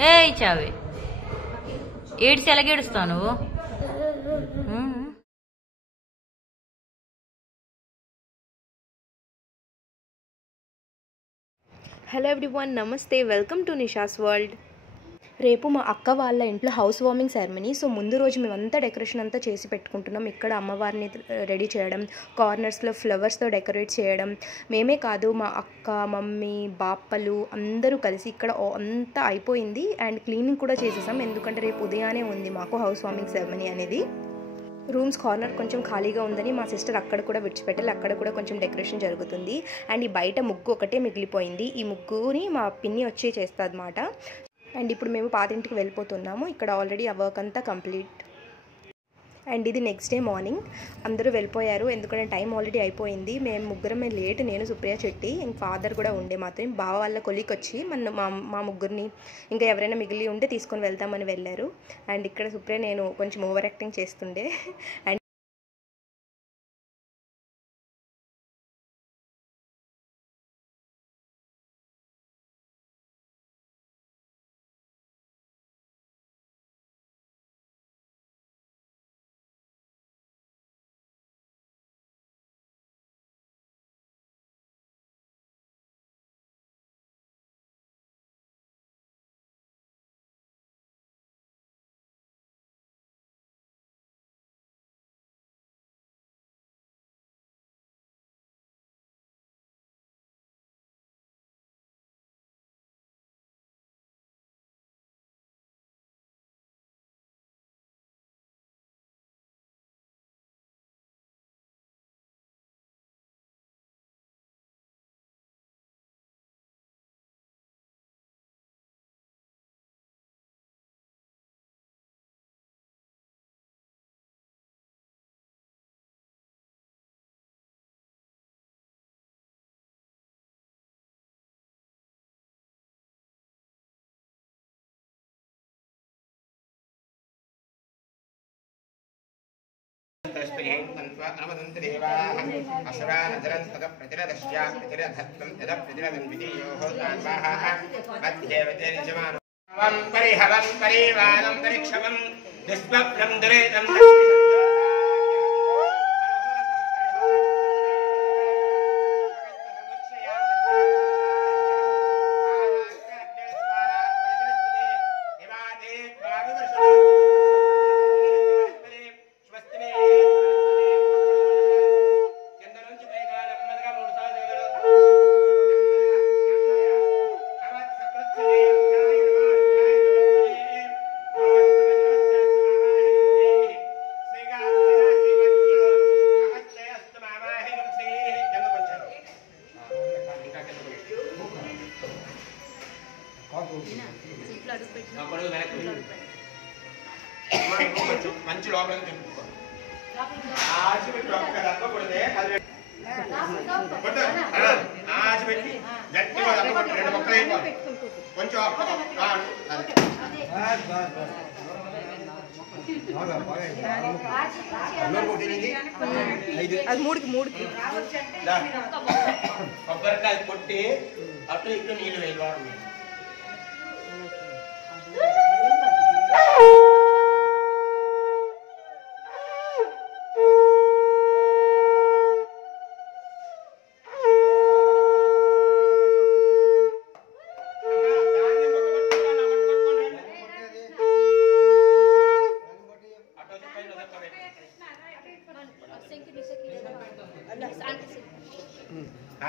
ఏ చావే ఏడ్చి ఎలాగేడుస్తావు నువ్వు? హలో ఎవ్రీవన్, నమస్తే, వెల్కమ్ టు నిషాస్ వరల్డ్. రేపు మా అక్క వాళ్ళ ఇంట్లో హౌస్ వార్మింగ్ సెరమనీ. సో ముందు రోజు మేమంతా డెకరేషన్ అంతా చేసి పెట్టుకుంటున్నాం. ఇక్కడ అమ్మవారిని రెడీ చేయడం, కార్నర్స్లో ఫ్లవర్స్తో డెకరేట్ చేయడం. మేమే కాదు, మా అక్క, మమ్మీ, బాప్పలు అందరూ కలిసి ఇక్కడ అంతా అయిపోయింది. అండ్ క్లీనింగ్ కూడా చేసేసాం, ఎందుకంటే రేపు ఉదయాన్నే ఉంది మాకు హౌస్ వార్మింగ్ సెరమనీ అనేది. రూమ్స్ కార్నర్ కొంచెం ఖాళీగా ఉందని మా సిస్టర్ అక్కడ కూడా విడిచిపెట్టాలి, అక్కడ కూడా కొంచెం డెకరేషన్ జరుగుతుంది. అండ్ ఈ బయట ముగ్గు ఒకటే మిగిలిపోయింది. ఈ ముగ్గుని మా పిన్ని వచ్చి చేస్తుంది అన్నమాట. అండ్ ఇప్పుడు మేము పాతింటికి వెళ్ళిపోతున్నాము. ఇక్కడ ఆల్రెడీ ఆ వర్క్ అంతా కంప్లీట్. అండ్ ఇది నెక్స్ట్ డే మార్నింగ్. అందరూ వెళ్ళిపోయారు, ఎందుకంటే టైం ఆల్రెడీ అయిపోయింది. మేము ముగ్గురమే లేట్, నేను, సుప్రియ చెట్టి, ఇంక ఫాదర్ కూడా ఉండే. మాత్రం బావ వాళ్ళ కొలికి వచ్చి మా ముగ్గురిని ఇంకా ఎవరైనా మిగిలి ఉంటే తీసుకొని వెళ్తామని వెళ్ళారు. అండ్ ఇక్కడ సుప్రియ నేను కొంచెం ఓవర్ యాక్టింగ్ చేస్తుండే. అండ్ మంచి లోపల పెట్టి గట్టిగా రెండు మొక్కలు అయిపోయి కొంచెం అది మూడుకి కొబ్బరికాయ కొట్టి అటు ఇటు నీళ్ళు వేయాలి.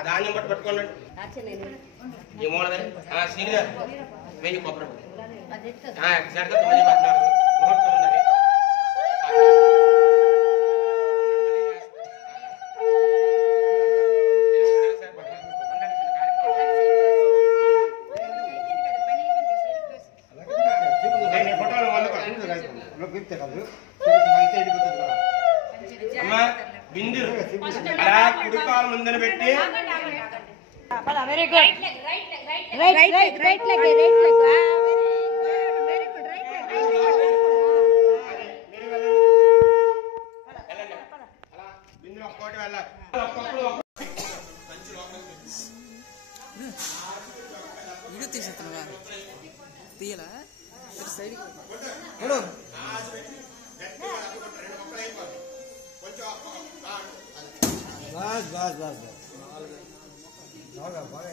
ధాన్యం పట్టు పట్టుకోండి. ఈ మూల శ్రీనిధర్ వెయ్యి కొబ్బరి ఎగ్జాక్ట్గా 9:14 ముహూర్తం ఉన్నది. అమ్మ బిందు అలా కుడికాలు ముందని పెట్టి వెరీ గుడ్. రైట్ లెగ్ బిందులో ఒక్కోటి వీడియో తీసేస్తున్నావా? తీయలా సైడ్ బస్ బస్ బస్ బాగా బాగా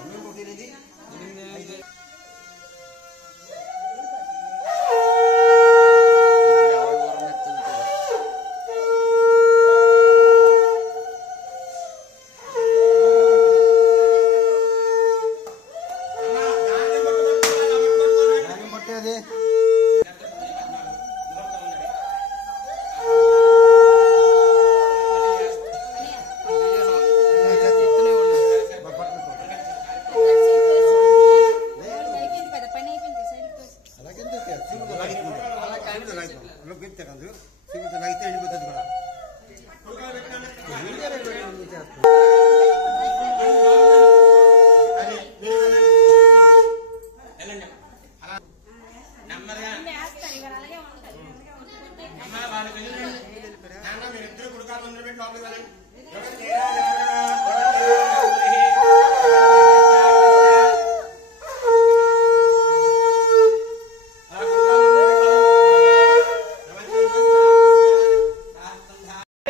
అన్నీ కొట్టినది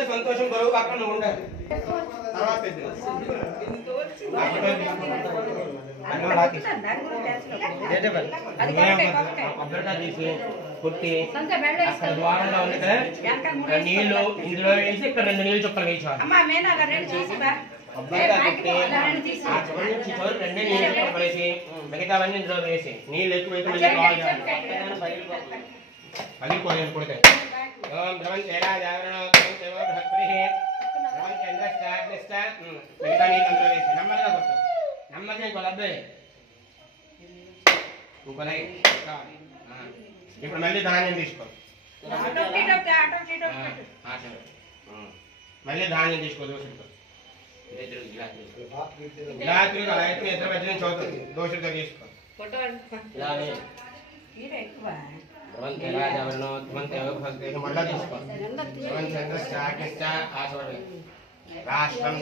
సంతోషం బరువు పక్కన ఉండాలి. తర్వాత తీసి కుట్టి అక్కడ ద్వారంలో ఉంది కదా నీళ్లు ఇందులో వేసి ఇక్కడ 2 నీళ్ళు చుక్కలు వేయించాలి. కొబ్బరికాయ కుట్టి ఆ చివరి నుంచి చివరి 2 నీళ్ళు చుక్కలు వేసి మిగతావన్నీ ఇందులో వేసి నీళ్ళు ఎక్కువ పగిలిపోయాను కుడితే మిగతా నీళ్ళు అందులో వేసి నెమ్మదిగా కొట్టు. నెమ్మదిగా ఇంకో అబ్బాయి ఇంకొనై ఇప్పుడు మళ్ళీ ధాన్యం తీసుకో. మళ్ళీ ధాన్యం తీసుకో. దోషుడితో ఇలా తిరిగి అలా అయితే ఇద్దరు మధ్య నుంచి అవుతుంది. దోషుడితో తీసుకో. మళ్ళా తీసుకో. రాష్ట్రం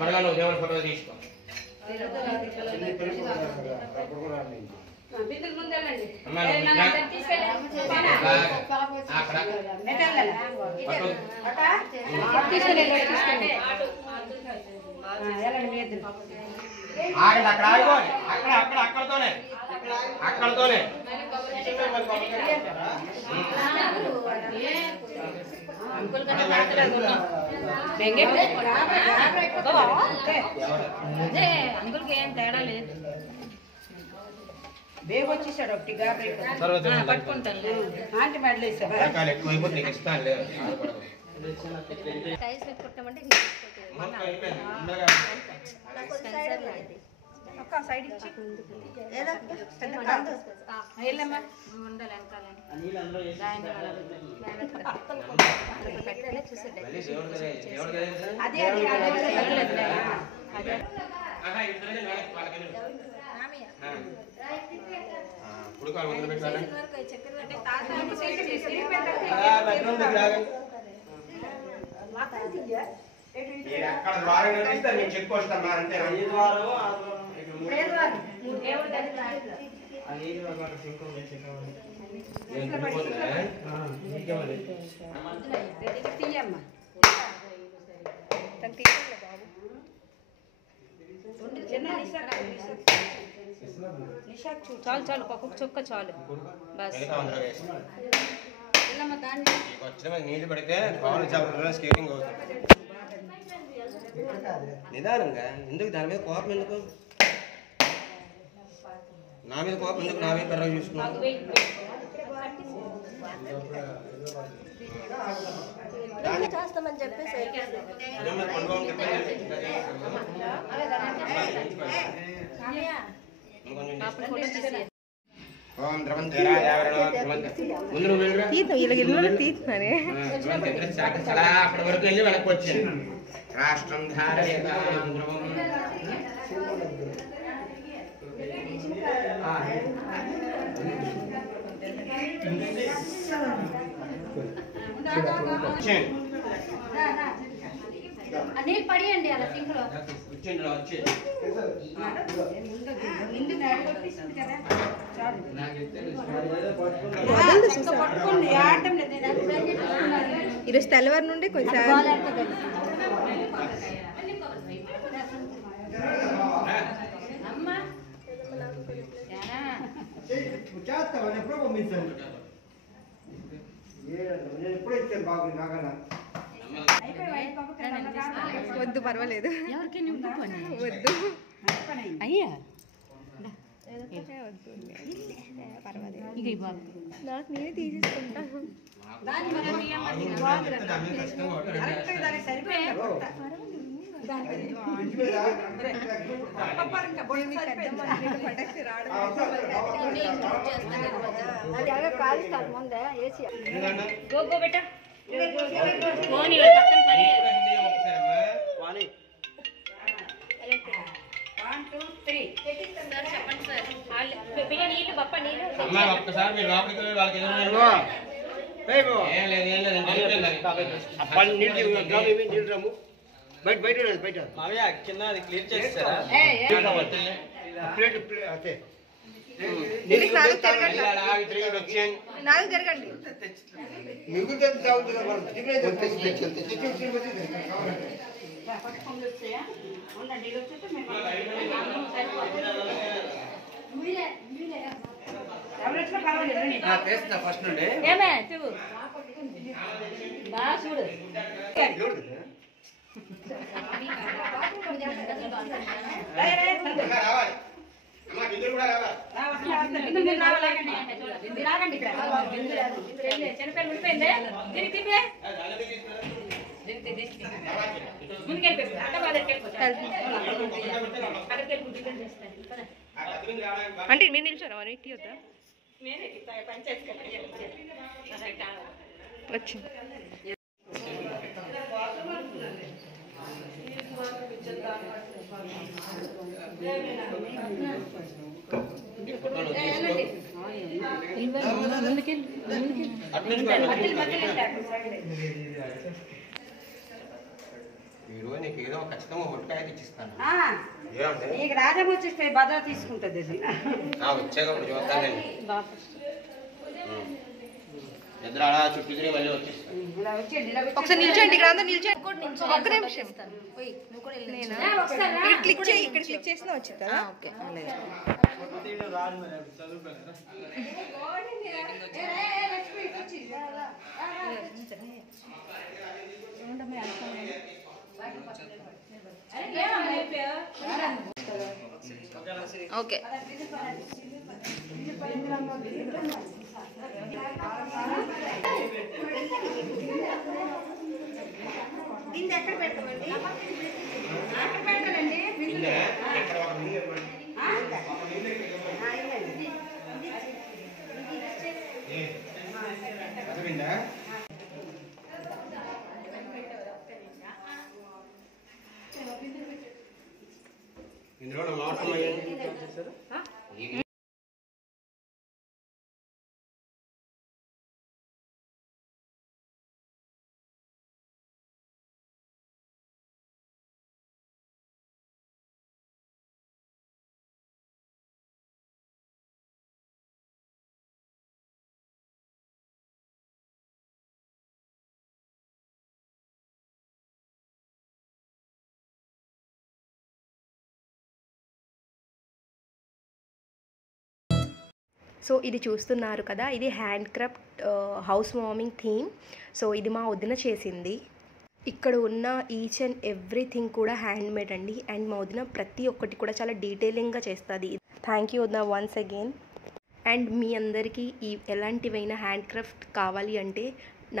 మళ్ళా నువ్వు దేవుడి ఫోటో తీసుకో. ఆగండి అక్కడ ఆగిపోయి అక్కడ అక్కడ అక్కడతోనే అక్కడతోనే అంకుల్కి ఏం తేడా లేదు. బేగ్ వచ్చేసాడు ఒకటి పట్టుకుంటాను ఆంటీ మళ్ళీ ఎక్కువైపోతే ఇస్తాను లేదు. ఒక్క సైడ్ ఇచ్చి పుడుకోవాలి ముందు పెట్టాలి. అక్కడ ద్వారం కనిపిస్తే నేను చెక్ వస్తాను అంతే. చాలు చాలు ఒక్కొక్క చుక్క చాలు బస్. వచ్చిన నీళ్ళు పడితే కావాలి స్కేటింగ్ అవుతుంది. నిదానంగా ఎందుకు దాని మీద కోపం ఎందుకు? నా మీద కోపం ఎందుకు? నా మీద పెరగ చూసుకున్నాను. చేస్తామని చెప్పేసి ఓం ద్రవం ముందు నువ్వు అక్కడి వరకు వెళ్ళి వెనక్కి వచ్చాను. రాష్ట్రం ధారయత ద్రవం నీళ్ళు పడియండి అలా సింక్ లో వచ్చేయండి వచ్చేయండి. ఈరోజు తెల్లవారు నుండి కొంచెం చేస్తాను ఎప్పుడో పంపించాను నేను ఎప్పుడో ఇచ్చాను బాబు నాకన్నా వద్దు పర్వాలేదు ఎవరికి నువ్వు పని వద్దు అయ్యా వద్దు పర్వాలేదు ఇక బాబు నాకు నేనే తీసేసుకుంటాను గో గో బేటా పోనీ వాళ్ళ పక్కన పని సార్ చెప్పండి సార్ బియ్య నీళ్ళు బప్ప నీళ్ళు అమ్మా ఒక్కసారి మీరు లోపలికి వెళ్ళి వాళ్ళకి ఏం లేదు ఏం లేదు ఏం లేదు నీళ్ళు రాము బయట బయట బయట మామయ్య కింద అది క్లియర్ చేస్తారా ప్లేట్ అదే నాలుగు జరగండి మిగులుతుంది చేస్తా ఫస్ట్ నుండి ఏమే చూడు బాగా చూడు చిన్నపిల్లలు ఉండిపోయిందే దీనికి తింటే ముందుకెళ్ళిపోయి అట్ట బాధకి అంటే మీరు నిల్చోరా మరి వద్దా వచ్చింది ఈరోజు నీకు ఏదో ఖచ్చితంగా ముట్కాయ తెచ్చిస్తాను నీకు రాజం వచ్చేస్తే భద్ర తీసుకుంటుంది అది వచ్చాక చూస్తానండి ఇద్దరు అలా చుట్టూ తిరిగి మళ్ళీ వచ్చేస్తాను ఇలా వచ్చేయండి ఇలా ఒకసారి నిల్చోండి ఇక్కడ అందరూ నిల్చోండి ఒక్క నిమిషం ఇక్కడ క్లిక్ చేయి ఇక్కడ క్లిక్ చేసినా వచ్చిందా ఓకే ఓకే దీన్ని ఎక్కడ పెట్టమండి అక్కడ పెట్టాలండి ఇందులో మాత్రం సో ఇది చూస్తున్నారు కదా, ఇది hand craft house warming theme. So ఇది మా వదిన చేసింది. ఇక్కడ ఉన్న ఈచ్ అండ్ ఎవ్రీథింగ్ కూడా హ్యాండ్ మేడ్ అండి. అండ్ మా వదిన ప్రతి ఒక్కటి కూడా చాలా డీటెయిలింగ్గా చేస్తుంది. థ్యాంక్ యూ వదిన వన్స్ అగైన్. అండ్ మీ అందరికీ ఈ ఎలాంటివైనా హ్యాండ్ క్రాఫ్ట్ కావాలి అంటే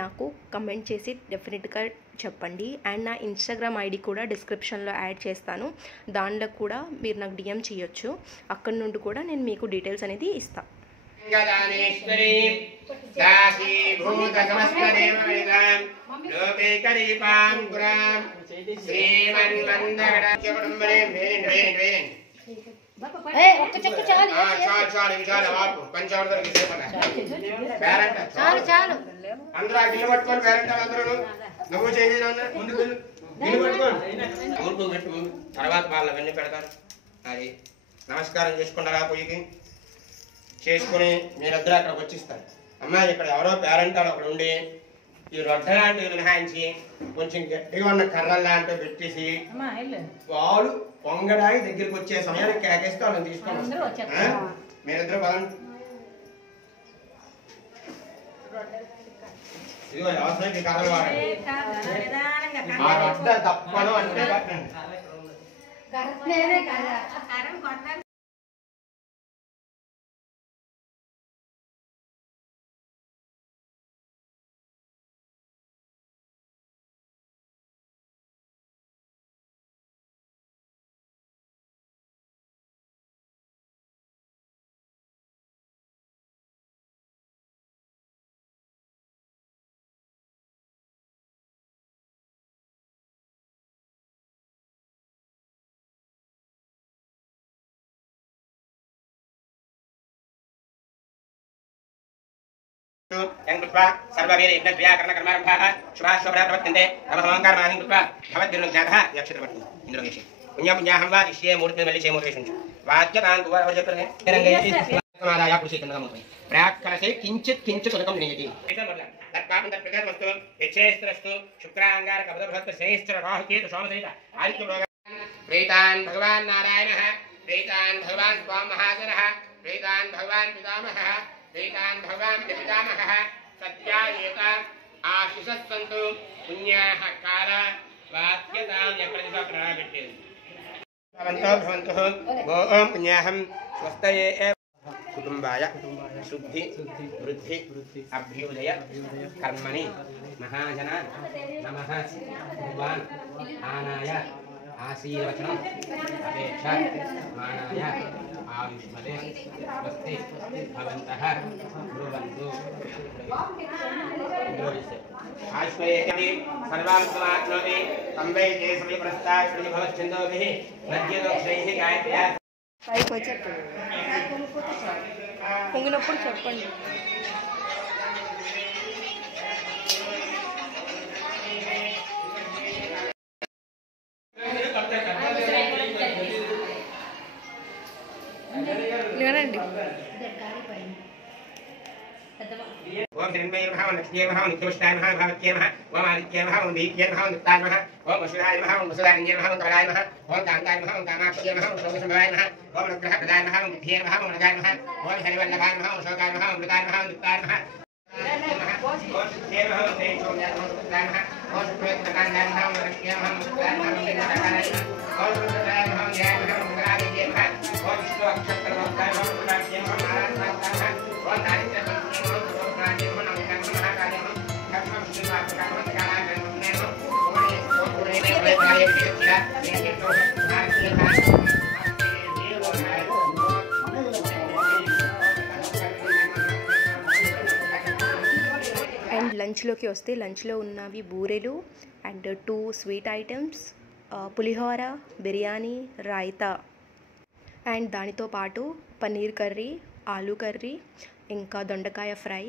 నాకు కమెంట్ చేసి డెఫినెట్గా చెప్పండి. అండ్ నా ఇన్స్టాగ్రామ్ ఐడి కూడా డిస్క్రిప్షన్లో యాడ్ చేస్తాను. దానిలో కూడా మీరు నాకు డిఎం చేయొచ్చు. అక్కడి నుండి కూడా నేను మీకు డీటెయిల్స్ అనేది ఇస్తాను. అందరూ ఆ గిన్నె పట్టుకొని పేరెంట్ అందరూ నువ్వు చేంజ్ ముందు గిన్నె పట్టుకోండి. తర్వాత వాళ్ళు అవన్నీ పెడతారు. అది నమస్కారం చేసుకుంటారా పొయ్యికి. చేసుకుని మీరిద్దరూ అక్కడికి వచ్చిస్తారు. అమ్మాయి ఇక్కడ ఎవరో పేరెంట్ అక్కడ ఉండి ఈ రొట్టె లాంటివి మినహాయించి కొంచెం గట్టిగా ఉన్న కర్రలు లాంటివి పెట్టేసి వాళ్ళు పొంగడానికి దగ్గరికి వచ్చే సమయానికి కేకేస్తే వాళ్ళని తీసుకొని వస్తారు. మీరిద్దరూ పదండి. ఇదిగో వ్యవసాయం కర్రలు వాడండి. ఆ రొట్టె తప్పను అంటే పట్టండి. सर्ववीर यज्ञक्रियाकरणकर्मारम्भाः शुभाशोभना प्रवर्तन्ते नमः कृत्वा भवद्भिर्नुज्ञातः यक्षत्रवर्तु इन्द्रवेशे पुण्यपुण्याहं वा इष्ये मूर्तिमल्लिशे मूर्तेषु वाच्यतान् दुवावर्जकरणे समादाय पुरुषेतनमोहि प्राक्कलशे किञ्चित् उदकं नियति तत्पापं तत्प्रकारमस्तु यच्छेस्त्रस्तु शुक्राङ्गारकपदबृहत् श्रेयश्चर राहुकेतु सोमसहित आदित्ययोगान् प्रेतान् भगवान् नारायणः प्रेतान् भगवान् स्वां महाजनः प्रेतान् भगवान् पितामहः प्रेतान् भगवान् पितामहः सत्यायेता आशिषः सन्तु पुण्याः काल वाक्यतां यप्रतिभा प्रणामिते भवन्तः ओम पुण्याहं स्वस्तये कुटुम्बाय शुद्धि वृद्धि अभ्युदय कर्मणि महाजना नमः भगवान् आनाय आशीर्वचनम् अपेक्षा मानाय आयुष्मते स्वस्ति भवन्तः ब्रुवन्तु आश्वये सर्वात्मात्मने संवैते समीपस्था श्री भवच्छन्दोभिः मध्यदोक्षैः गायत्र्या పైకి వచ్చేట్టు పొంగినప్పుడు చెప్పండి. లేనండి ओम हिरण्मये नमः ओम लक्ष्मीये नमः ओम नित्योष्टाय नमः भगवत्ये नमः ओम आदित्ये नमः ओम दीप्ये नमः ओम नित्याय नमः ओम वसुधाय नमः ओम वसुधारण्ये नमः ओम कमलाय नमः ओम कान्ताय नमः ओम कामाक्षये नमः ओम शोकसंभवाय नमः ओम अनुग्रहप्रदाय नमः ओम बुद्धिये नमः ओम नगाय नमः ओम हरिवल्लभाय नमः ओम शोकाय नमः ओम मृताय नमः ओम नित्याय नमः ओम सिद्धये नमः ओम तेजोम्याय नमः ओम सुत्राय नमः ओम सुप्रेतकान्ताय नमः ओम रक्ष्ये नमः ओम सुत्राय नमः ओम नित्याय नमः ओम रुद्राय नमः ओम जयाय नमः ओम गणाधिपतये नमः ओम विष्णु अक्षत्रवक्ताय नमः ओम राष्ट्ये नमः महाराष्ट्राय नमः ओम दारिद्र्य అండ్ లంచ్లోకి వస్తే లంచ్లో ఉన్నవి బూరెలు and 2 sweet items, pulihora, biryani, raita and దానితో పాటు పన్నీర్ కర్రీ, ఆలూ కర్రీ, ఇంకా దొండకాయ ఫ్రై,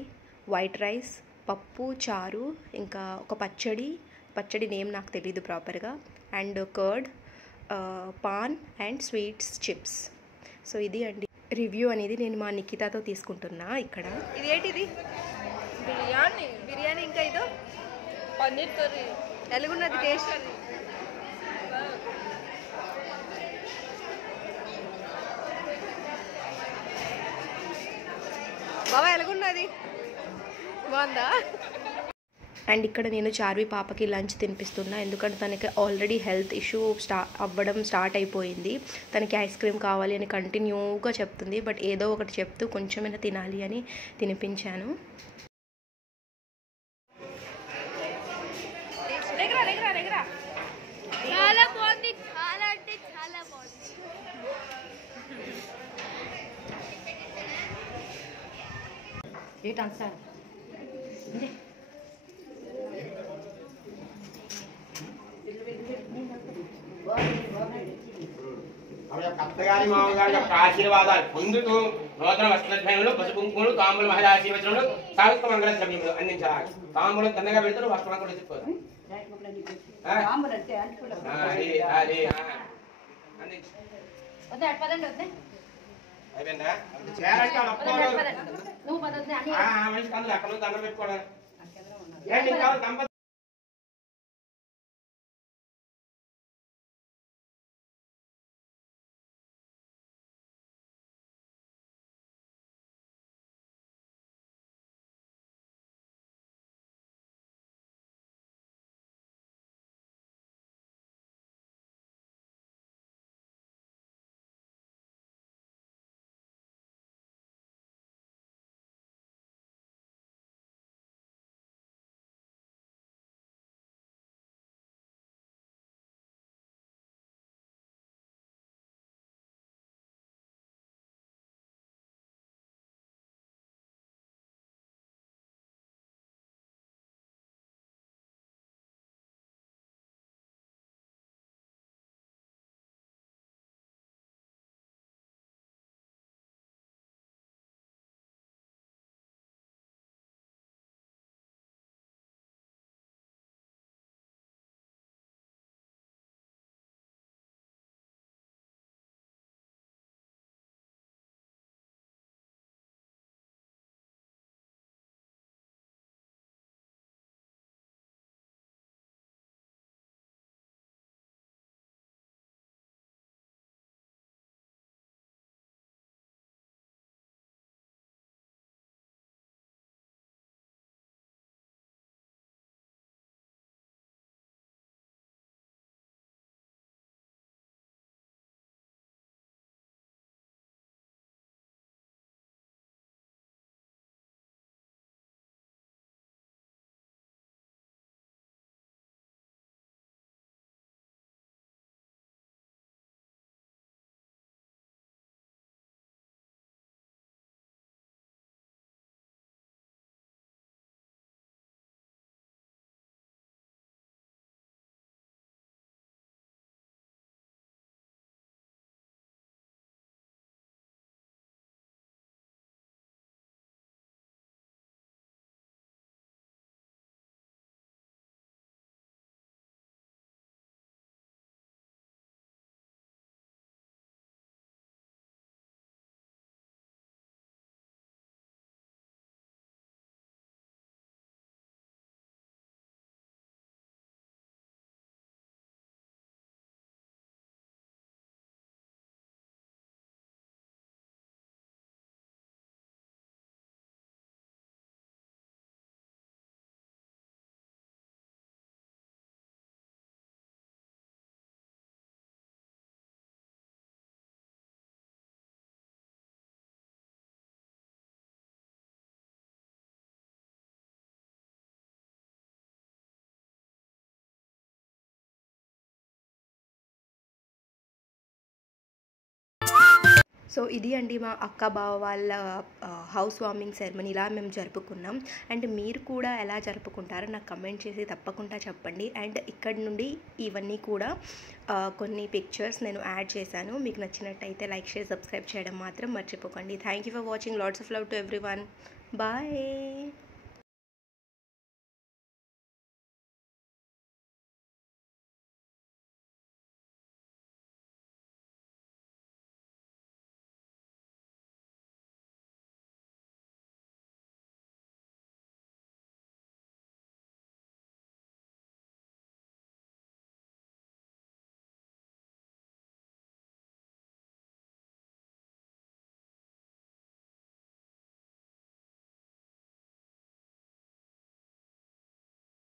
వైట్ రైస్, పప్పు, చారు, ఇంకా ఒక పచ్చడి నేమ్ నాకు తెలీదు ప్రాపర్గా, and curd, pan and sweets, chips. So ఇది అండి రివ్యూ అనేది నేను మా నిఖితాతో తీసుకుంటున్నా. ఇక్కడ ఇది ఏంటిది? బిర్యానీ ఇంకా ఇదో పన్నీర్ కర్రీ. ఎలాగున్నది టేస్ట్? బాబా ఎలాగున్నది? బాగుందా? అండ్ ఇక్కడ నేను చార్వి పాపకి లంచ్ తినిపిస్తున్నా, ఎందుకంటే తనకి ఆల్రెడీ హెల్త్ ఇష్యూ స్టార్ట్ అయిపోయింది. తనకి ఐస్ క్రీమ్ కావాలి అని కంటిన్యూగా చెప్తుంది, బట్ ఏదో ఒకటి చెప్తూ కొంచెమైనా తినాలి అని తినిపించాను. చాలా బాగుంది, చాలా అంటే చాలా బాగుంది. అత్తగారి మామగారి యొక్క ఆశీర్వాదాలు పొందుతూ నూతన వస్త్రధ్వయములు, పసుపుంకులు, తాంబూలు, మహిళా ఆశీర్వచనములు, సావిత్ర మంగళ ద్రవ్యములు అందించాలి. తాంబూలం తిన్నగా పెడతారు, వస్త్రం కూడా తిప్పుకోవాలి. అయిపోయిందా చేరంటే ఒప్పుకోరు నువ్వు పదొద్దు అని మనిషి కందులు అక్కడ నుంచి దండం పెట్టుకోవడం ఏంటి ఇంకా దంపతి సో ఇది అండి మా అక్క బావ వాళ్ళ హౌస్ వార్మింగ్ సెరమనీ ఇలా మేము జరుపుకున్నాం. అండ్ మీరు కూడా ఎలా జరుపుకుంటారో నాకు కమెంట్ చేసి తప్పకుండా చెప్పండి. అండ్ ఇక్కడ నుండి ఇవన్నీ కూడా కొన్ని పిక్చర్స్ నేను యాడ్ చేశాను. మీకు నచ్చినట్టయితే లైక్ షేర్ సబ్స్క్రైబ్ చేయడం మాత్రం మర్చిపోకండి. Thank you for watching. Lots of love to everyone. Bye.